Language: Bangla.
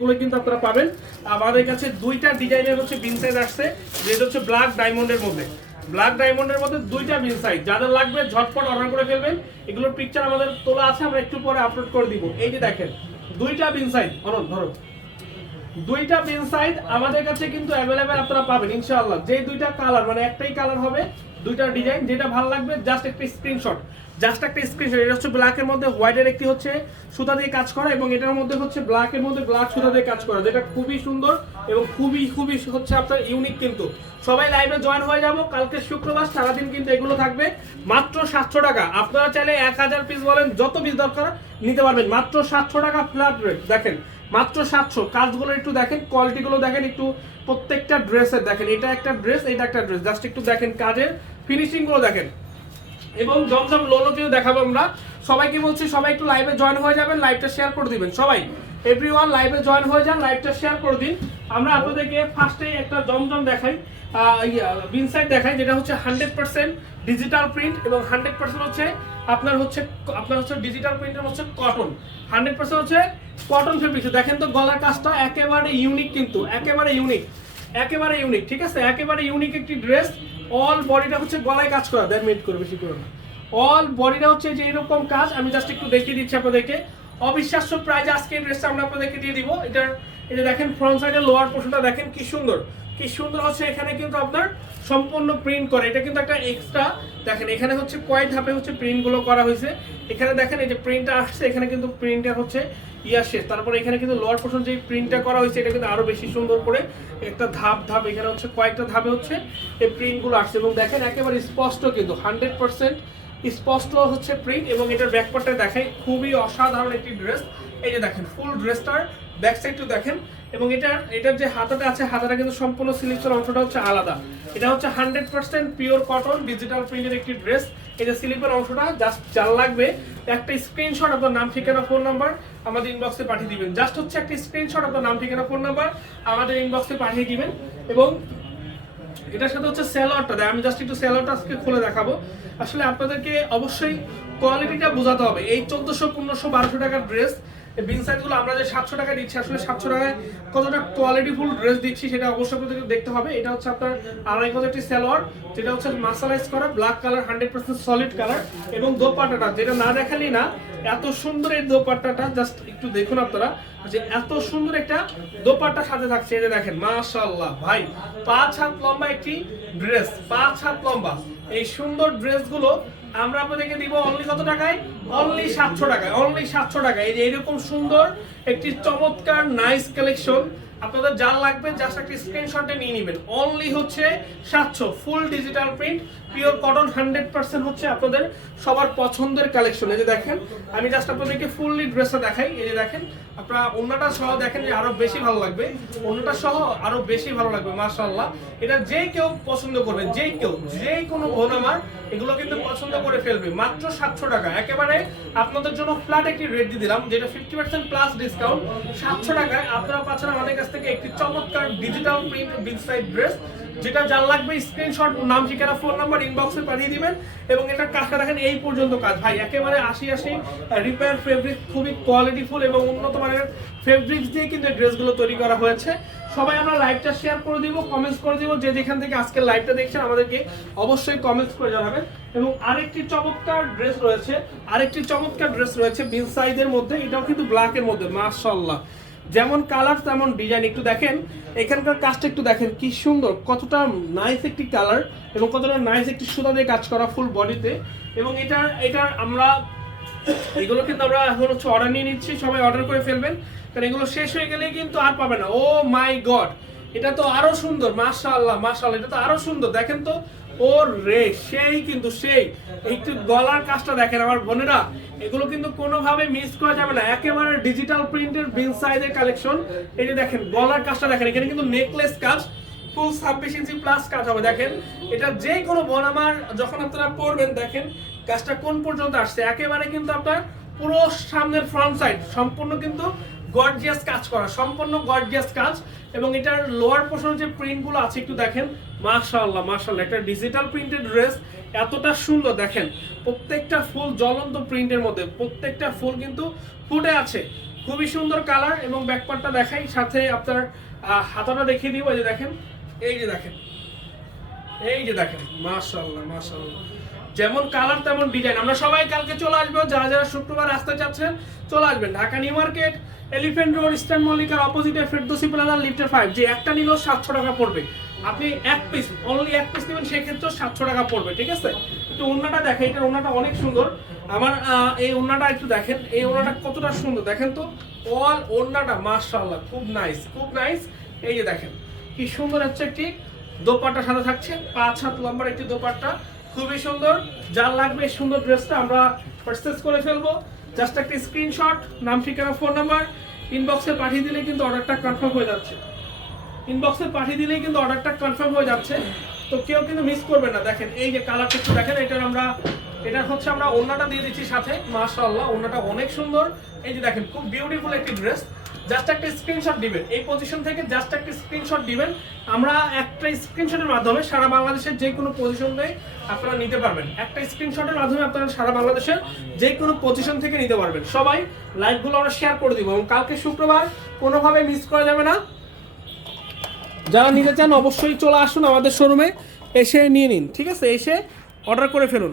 গুলো কিন্তু আপনারা পাবেন। আমাদের কাছে দুইটা ডিজাইনের হচ্ছে বিন সাইজ আসছে, যেটা হচ্ছে ব্ল্যাক ডায়মন্ডের মধ্যে। ব্ল্যাক ডায়মন্ডের মধ্যে দুইটা বিন সাইজ। যাদের লাগবে ঝটপট অর্ডার করে ফেলবেন। এগুলোর পিকচার আমাদের তোলা আছে, আমরা একটু পরে আপলোড করে দিব। এই যে দেখেন, দুইটা বিন সাইজ। অনন ধরো দুইটা বিন সাইজ আমাদের কাছে কিন্তু অ্যাভেলেবেল আপনারা পাবেন, ইনশাআল্লাহ। যে দুইটা কালার মানে একটাই কালার হবে দুইটা ডিজাইন, যেটা ভালো লাগবে জাস্ট একটা স্ক্রিনশট জাস্ট একটা স্ক্রিনশট এটা হচ্ছে ব্ল্যাকের মধ্যে হোয়াইটের একটি হচ্ছে সুতা দিয়ে কাজ করা, এবং এটার মধ্যে হচ্ছে ব্ল্যাকের মধ্যে ব্ল্যাক সুতা দিয়ে কাজ করা, যেটা খুবই সুন্দর এবং খুবই খুবই হচ্ছে আপনার ইউনিক কিন্তু। সবাই লাইভে জয়েন হয়ে যাব, কালকে শুক্রবার সারাদিন কিন্তু এগুলো থাকবে। মাত্র সাতশো টাকা। আপনারা চাইলে এক হাজার পিস বলেন, যত পিস দরকার, নিতে পারবেন। মাত্র সাতশো টাকা ফ্ল্যাট রেট দেখেন মাত্র সাতশো। কাজগুলো একটু দেখেন কোয়ালিটিগুলো দেখেন, একটু প্রত্যেকটা ড্রেসের দেখেন। এটা একটা ড্রেস এটা একটা ড্রেস জাস্ট একটু দেখেন কাজের ফিনিশিংগুলো দেখেন। এবং জমজম লোলোকেও দেখাবো আমরা। সবাইকে বলছি, সবাই একটু লাইভে জয়েন হয়ে যাবেন লাইভটা শেয়ার করে দিবেন। সবাই এভরিওয়ান লাইভে জয়েন হয়ে যান লাইভটা শেয়ার করে দিন। আমরা আপনাদেরকে ফার্স্টেই একটা জমজম দেখাই বিনসাইড দেখাই, যেটা হচ্ছে হান্ড্রেড পার্সেন্ট ডিজিটাল প্রিন্ট এবং হান্ড্রেড পার্সেন্ট হচ্ছে আপনার হচ্ছে আপনার হচ্ছে ডিজিটাল প্রিন্টের হচ্ছে কটন হান্ড্রেড পার্সেন্ট হচ্ছে কটন ফেব্রিক দেখেন তো গলার কাজটা একেবারে ইউনিক কিন্তু, একেবারে ইউনিক একেবারে ইউনিক ঠিক আছে? একেবারে ইউনিক একটি ড্রেস অল বডিটা হচ্ছে গলায় কাজ করা দেড় মিনিট করে, বেশি করে না। অল বডিটা হচ্ছে যে এরকম কাজ, আমি জাস্ট একটু দেখিয়ে দিচ্ছি আপনাদেরকে। অবিশ্বাস্য প্রাইজ আজকে ড্রেসটা আমরা আপনাদেরকে দিয়ে দিব। এটার এটা দেখেন ফ্রন্ট সাইডের লোয়ার পোর্শনটা দেখেন কি সুন্দর। কি সুন্দর হচ্ছে এখানে কিন্তু আপনার সম্পূর্ণ প্রিন্ট করে। এটা কিন্তু একটা এক্সট্রা দেখেন এখানে হচ্ছে কয় ধাপে হচ্ছে প্রিন্টগুলো করা হয়েছে। এখানে দেখেন এই যে প্রিন্টটা আসছে, এখানে কিন্তু প্রিন্টার হচ্ছে ইয়া শেষ। তারপরে এখানে কিন্তু লোয়ার পোর্শন যে প্রিন্টটা করা হয়েছে, এটা কিন্তু আরও বেশি সুন্দর করে একটা ধাপ ধাপ, এখানে হচ্ছে কয়েকটা ধাপে হচ্ছে এই প্রিন্টগুলো আসছে। এবং দেখেন একেবারে স্পষ্ট কিন্তু হান্ড্রেড পার্সেন্ট স্পষ্ট হচ্ছে প্রিন্ট এবং এটার ব্যাকপার্টটা দেখাই। খুবই অসাধারণ একটি ড্রেস এই যে দেখেন ফুল ড্রেসটার ব্যাক সাইডটা দেখেন, এবং এটার এটার যে হাতাটা আছে, হাতাটা কিন্তু সম্পূর্ণ সিলিপসের অংশটা হচ্ছে আলাদা। এটা হচ্ছে hundred percent pure cotton digital প্রিন্টের একটি ড্রেস এই যে স্লিপের অংশটা জাস্ট যার লাগবে, একটা স্ক্রিনশট আপনার নাম, ঠিকানা ফোন নাম্বার আমাদের ইনবক্সে পাঠিয়ে দিবেন। জাস্ট হচ্ছে একটা স্ক্রিনশট আপনার নাম, ঠিকানা ফোন নাম্বার আমাদের ইনবক্সে পাঠিয়ে দিবেন। এবং এটার সাথে হচ্ছে স্যালোয়ারটা দেয় আমি জাস্ট একটু স্যালোয়ারটা আজকে খুলে দেখাবো। আসলে আপনাদেরকে অবশ্যই কোয়ালিটিটা বোঝাতে হবে। এই চোদ্দোশো, পনেরোশো, বারোশো টাকার ড্রেস বিন সাইজগুলো আমরা যে সাতশো টাকা দিচ্ছি, আসলে সাতশো টাকায় কতটা কোয়ালিটিফুল ড্রেস দিচ্ছি সেটা অবশ্যই আপনাদেরকে দেখতে হবে। এটা হচ্ছে আপনার আড়াই গজ একটি স্যালোয়ার যেটা হচ্ছে মাসালাইজ করা black colour hundred percent solid colour এবং দোপাট্টাটা, যেটা না দেখালেই না, এত সুন্দর এই দোপাট্টাটা জাস্ট একটু দেখুন আপনারা, যে এত সুন্দর একটা দোপাট্টা সাথে থাকছে এটা দেখেন, মাশাআল্লাহ, ভাই, পাঁচ হাত লম্বা একটি ড্রেস পাঁচ হাত লম্বা। এই সুন্দর ড্রেসগুলো আমরা আপনাদেরকে দিব অনলি কত টাকায়? অনলি সাতশো টাকায় অনলি সাতশো টাকায়। এই যে এরকম সুন্দর একটি চমৎকার নাইস কালেকশন আপনাদের যা লাগবে জাস্ট একটা স্ক্রিনশটে নিয়ে নেবেন। অনলি হচ্ছে সাতশো full digital print pure cotton hundred percent হচ্ছে আপনাদের সবার পছন্দের কালেকশন এই যে দেখেন, আমি জাস্ট আপনাদেরকে ফুললি ড্রেসটা দেখাই। এই যে দেখেন, আপনারা অন্যটা সহ দেখেন যে আরও বেশি ভালো লাগবে। অন্যটা সহ আরও বেশি ভালো লাগবে, মাশাআল্লাহ। এটা যে কেউ পছন্দ করবে, যে কেউ, যে কোনো বোন আমার, এগুলো কিন্তু পছন্দ করে ফেলবে। মাত্র সাতশো টাকা। একেবারে আপনাদের জন্য ফ্ল্যাট একটি রেট দিয়ে দিলাম, যেটা ফিফটি পার্সেন্ট প্লাস ডিসকাউন্ট সাতশো টাকায় আপনারা পাচ্ছেন আমাদের কাছ থেকে একটি চমৎকার digital print big side dress যেটা যার লাগবে স্ক্রিনশট নাম, ঠিকানা ফোন নাম্বার ইনবক্সে পাঠিয়ে দিবেন এবং এটা কাজটা দেখেন এই পর্যন্ত কাজ। ভাই, একেবারে আশি আশি রিপেয়ার ফেব্রিক খুবই কোয়ালিটিফুল এবং উন্নত মানের ফেব্রিক্স দিয়ে কিন্তু ড্রেসগুলো তৈরি করা হয়েছে। সবাই আমরা লাইভটা শেয়ার করে দিব কমেন্টস করে দিব, যে যেখান থেকে আজকে লাইভটা দেখছেন আমাদেরকে অবশ্যই কমেন্টস করে জানাবেন। এবং আরেকটি চমৎকার ড্রেস রয়েছে, আরেকটি চমৎকার ড্রেস রয়েছে বিন সাইজের মধ্যে, এটাও কিন্তু ব্ল্যাকের মধ্যে, মাশাআল্লাহ। যেমন কালার তেমন ডিজাইন একটু দেখেন, এখানকার কাজটা একটু দেখেন, কি সুন্দর, কতটা নাইস একটি কালার এবং কতটা নাইস একটি সুতা দিয়ে কাজ করা ফুল বডিতে এবং এটার এটার আমরা, এগুলো কিন্তু আমরা এখন হচ্ছে অর্ডার নিয়ে নিচ্ছি, সবাই অর্ডার করে ফেলবেন, কারণ এগুলো শেষ হয়ে গেলেই কিন্তু আর পাবে না। ও মাই গড এটা তো আরও সুন্দর, মাশাআল্লাহ মাশাআল্লাহ, এটা তো আরও সুন্দর। দেখেন তো ওর রে, সেই কিন্তু সেই। একটু গলার কাজটা দেখেন আমার বোনেরা। এগুলো কিন্তু কোনোভাবে মিস করা যাবে না। একেবারে ডিজিটাল প্রিন্টের বিন সাইজের কালেকশন এই যে দেখেন, গলার কাজটা দেখেন। এখানে কিন্তু নেকলেস কাজ ফুল ছাব্বিশ ইঞ্চি প্লাস কাজ হবে। দেখেন, এটা যে কোনো বোন আমার, যখন আপনারা পরবেন, দেখেন, কাজটা কোন পর্যন্ত আসছে? একেবারে কিন্তু আপনার পুরো সামনের ফ্রন্ট সাইড সম্পূর্ণ কিন্তু গর্জিয়াস কাজ করা। সম্পূর্ণ গর্জিয়াস কাজ। এবং এটার লোয়ার পোর্শন যে প্রিন্টগুলো আছে, একটু দেখেন। মাশাআল্লাহ মাশাআল্লাহ, একটা ডিজিটাল প্রিন্টেড ড্রেস এতটা সুন্দর, দেখেন। প্রত্যেকটা ফুল জ্বলন্ত প্রিন্টের মধ্যে, প্রত্যেকটা ফুল কিন্তু ফুটে আছে। খুবই সুন্দর কালার এবং ব্যাকপার্টটা দেখাই, সাথে আপনার হাতাটা দেখিয়ে দিব, এই যে দেখেন, এই যে দেখেন, এই যে দেখেন, মাশাআল্লাহ মাশাআল্লাহ। যেমন কালার তেমন ডিজাইন আমরা সবাই কালকে চলে আসব, যারা যারা শুক্রবার আসতে চাচ্ছেন চলে আসবেন। Dhaka new market elephant road eastern মল্লিকার অপোজিটে ফেরদোসি প্লাজা লিফটের ফাইভ যে একটা নিলেও সাতশো টাকা পড়বে। আপনি এক পিস অনলি এক পিস নেবেন, সেক্ষেত্রেও সাতশো টাকা পড়বে, ঠিক আছে? একটু ওন্নাটা দেখেন, এটার ওন্নাটা অনেক সুন্দর। আমার এই ওন্নাটা একটু দেখেন, এই ওন্নাটা কতটা সুন্দর। দেখেন তো অল ওন্নাটা মাশাআল্লাহ, খুব নাইস খুব নাইস এই যে দেখেন, কি সুন্দর হচ্ছে একটি দোপাট্টার সাথে থাকছে, পাঁচ হাত লম্বার একটি দোপাট্টা। খুবই সুন্দর। যার লাগবে সুন্দর ড্রেসটা আমরা পারচেস করে ফেলব। জাস্ট একটা স্ক্রিনশট নাম, ঠিকানা ফোন নাম্বার ইনবক্সে পাঠিয়ে দিলে কিন্তু অর্ডারটা কনফার্ম হয়ে যাচ্ছে। ইনবক্সে পাঠিয়ে দিলেই কিন্তু অর্ডারটা কনফার্ম হয়ে যাচ্ছে। তো কেউ কিন্তু মিস করবে না। দেখেন, এই যে কালারটা একটু দেখেন, এটার আমরা এটা হচ্ছে আমরা ওন্নাটা দিয়ে দিচ্ছি সাথে। মাশাআল্লাহ ওন্নাটা অনেক সুন্দর। এই যে দেখেন, খুব বিউটিফুল একটি ড্রেস জাস্ট একটা স্ক্রিনশট দিবেন। এই পজিশন থেকে জাস্ট একটা স্ক্রিনশট দিবেন। আমরা একটা স্ক্রিনশটের মাধ্যমে সারা বাংলাদেশের যে কোনো পজিশন নেই আপনারা নিতে পারবেন। একটা স্ক্রিনশটের মাধ্যমে আপনারা সারা বাংলাদেশের যে কোনো পজিশন থেকে নিতে পারবেন। সবাই লাইভগুলো আমরা শেয়ার করে দিব এবং কালকে শুক্রবার কোনোভাবে মিস করা যাবে না। যারা নিতে চান অবশ্যই চলে আসুন আমাদের শোরুমে এসে নিয়ে নিন, ঠিক আছে? এসে অর্ডার করে ফেলুন।